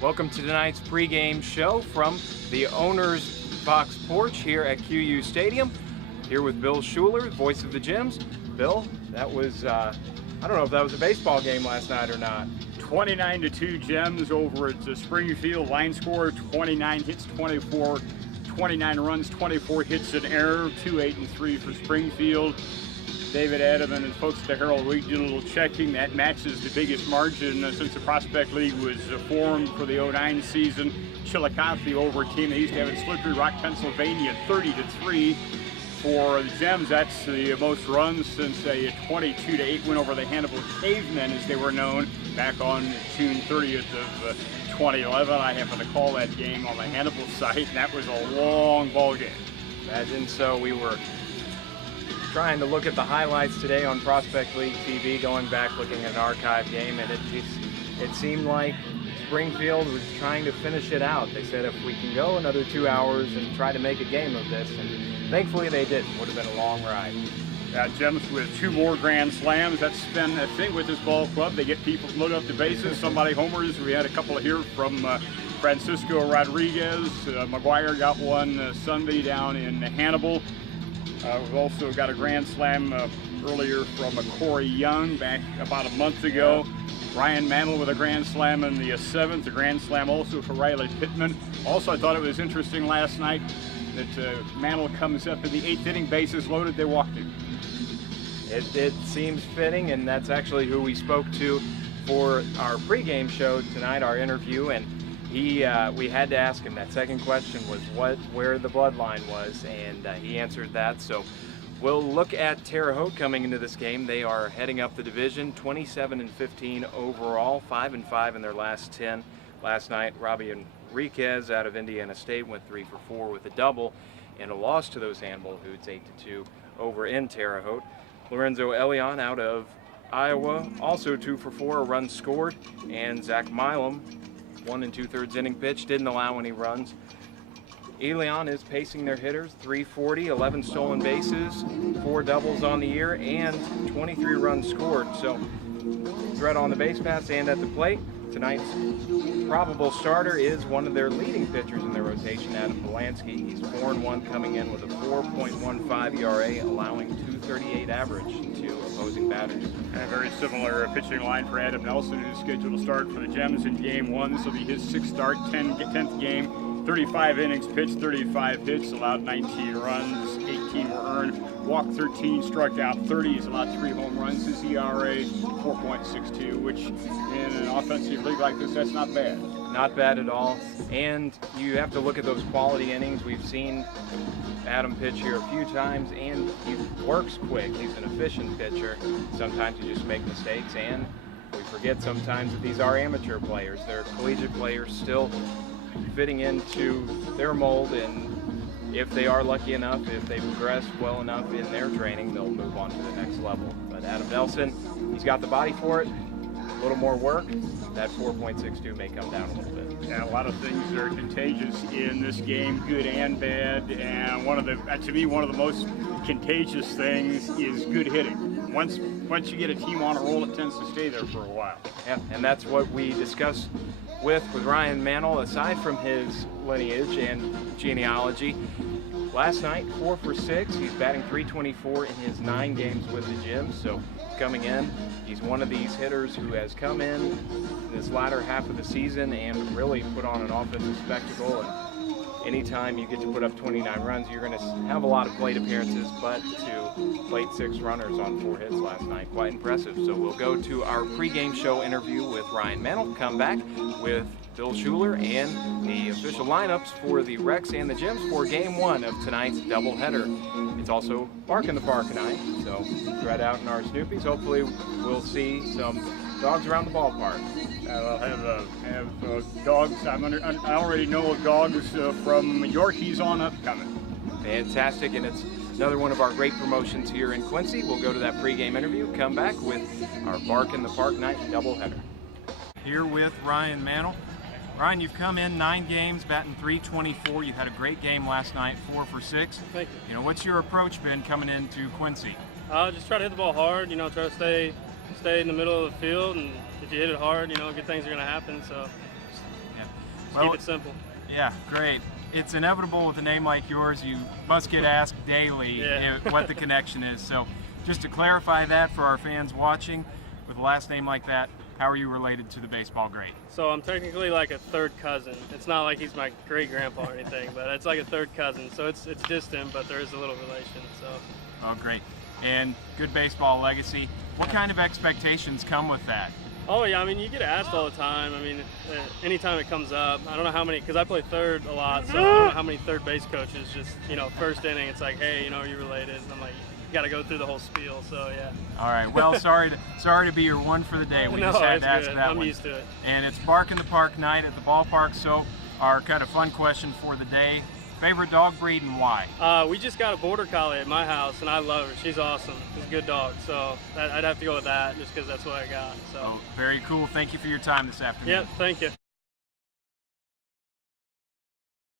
Welcome to tonight's pregame show from the owner's box porch here at QU Stadium. Here with Bill Shuyler, voice of the Gems. Bill, that was, I don't know if that was a baseball game last night or not. 29-2 Gems over at Springfield. Line score 29 hits, 24, 29 runs, 24 hits, an error. 2-8-3 for Springfield. David Adam and his folks at the Herald Week did a little checking. That matches the biggest margin since the Prospect League was formed for the 09 season. Chillicothe over a team they used to have in Slippery Rock, Pennsylvania, 30-3 for the Gems. That's the most runs since a 22-8 win over the Hannibal Cavemen, as they were known, back on June 30th of 2011. I happened to call that game on the Hannibal site, and that was a long ball game. Imagine so. We were trying to look at the highlights today on Prospect League TV, going back looking at an archive game, and it seemed like Springfield was trying to finish it out. They said if we can go another 2 hours and try to make a game of this, and thankfully they didn't. Would have been a long ride. Gems with 2 more grand slams. That's been a thing with this ball club. They get people load up the bases. Somebody homers. We had a couple here from Francisco Rodriguez. McGuire got one Sunday down in Hannibal. We've also got a grand slam earlier from Corey Young back about a month ago. Ryan Mantle with a grand slam in the 7th, a grand slam also for Riley Pittman. Also, I thought it was interesting last night that Mantle comes up in the 8th inning, bases loaded, they walked him. It seems fitting, and that's actually who we spoke to for our pregame show tonight, our interview, and we had to ask him. That second question was where the bloodline was, and he answered that. So we'll look at Terre Haute coming into this game. They are heading up the division, 27-15 overall, 5-5 in their last 10. Last night, Robbie Enriquez out of Indiana State went 3 for 4 with a double, and a loss to those Hannibal Hoods, 8-2 over in Terre Haute. Lorenzo Elion out of Iowa, also 2 for 4, a run scored, and Zach Milam, 1 2/3 inning pitch, didn't allow any runs. Elion is pacing their hitters, 340, 11 stolen bases, 4 doubles on the year, and 23 runs scored. So threat on the base paths and at the plate. Tonight's probable starter is one of their leading pitchers in their rotation, Adam Belansky. He's 4-1 coming in with a 4.15 ERA, allowing 238 average to opposing batters. And a very similar pitching line for Adam Nelson, who's scheduled to start for the Gems in Game 1. This will be his 6th start, 10th game, 35 innings pitched, 35 hits, allowed 19 runs, 18 were earned, walked 13, struck out 30. He's allowed 3 home runs. His ERA 4.62, which in an offensive league like this, that's not bad. Not bad at all. And you have to look at those quality innings. We've seen Adam pitch here a few times, and he works quick. He's an efficient pitcher. Sometimes you just make mistakes, and we forget sometimes that these are amateur players. They're collegiate players still fitting into their mold, and if they are lucky enough, if they progress well enough in their training, they'll move on to the next level. But Adam Nelson, he's got the body for it. A little more work, that 4.62 may come down a little bit. Yeah, a lot of things are contagious in this game, good and bad. And one of the, to me, one of the most contagious things is good hitting. Once you get a team on a roll, it tends to stay there for a while. Yeah, and that's what we discussed with Ryan Mantle. Aside from his lineage and genealogy, last night 4 for 6. He's batting .324 in his 9 games with the Gems. So coming in, he's one of these hitters who has come in this latter half of the season and really put on an offensive spectacle. And anytime you get to put up 29 runs, you're going to have a lot of plate appearances, but to plate 6 runners on 4 hits last night, quite impressive. So we'll go to our pregame show interview with Ryan Mantle, come back with Bill Shuyler and the official lineups for the Rex and the Gems for Game 1 of tonight's doubleheader. It's also Bark in the Park tonight, so thread out in our Snoopies. Hopefully we'll see some dogs around the ballpark. I'll have dogs. I already know of dogs from Yorkies on up coming. Fantastic, and it's another one of our great promotions here in Quincy. We'll go to that pregame interview, come back with our Bark in the Park night doubleheader. Here with Ryan Mantle. Ryan, you've come in 9 games, batting .324. You had a great game last night, 4 for 6. Thank you. You know, what's your approach been coming into Quincy? Just try to hit the ball hard. You know, try to stay in the middle of the field, and if you hit it hard, you know, good things are going to happen. So. Yeah. Keep it simple. Yeah, great. It's inevitable with a name like yours. You must get asked daily what the connection is. So just to clarify that for our fans watching, with a last name like that, how are you related to the baseball great? So I'm technically like a third cousin. It's not like he's my great grandpa or anything, but it's like a third cousin. So it's distant, but there is a little relation. So. Oh, great. And good baseball legacy. What kind of expectations come with that? Oh yeah, I mean, you get asked all the time. I mean, anytime it comes up, I don't know how many, because I play third a lot, so I don't know how many third base coaches just, first inning, it's like, hey, are you related? And I'm like, you got to go through the whole spiel, so yeah. All right, well, sorry to be your one for the day. We just had to ask that I'm one. used to it. And it's Bark in the Park night at the ballpark, so our kind of fun question for the day, favorite dog breed and why? We just got a border collie at my house, and I love her. She's awesome. She's a good dog, so I'd have to go with that just because that's what I got. So. Oh, very cool. Thank you for your time this afternoon. Yep, thank you.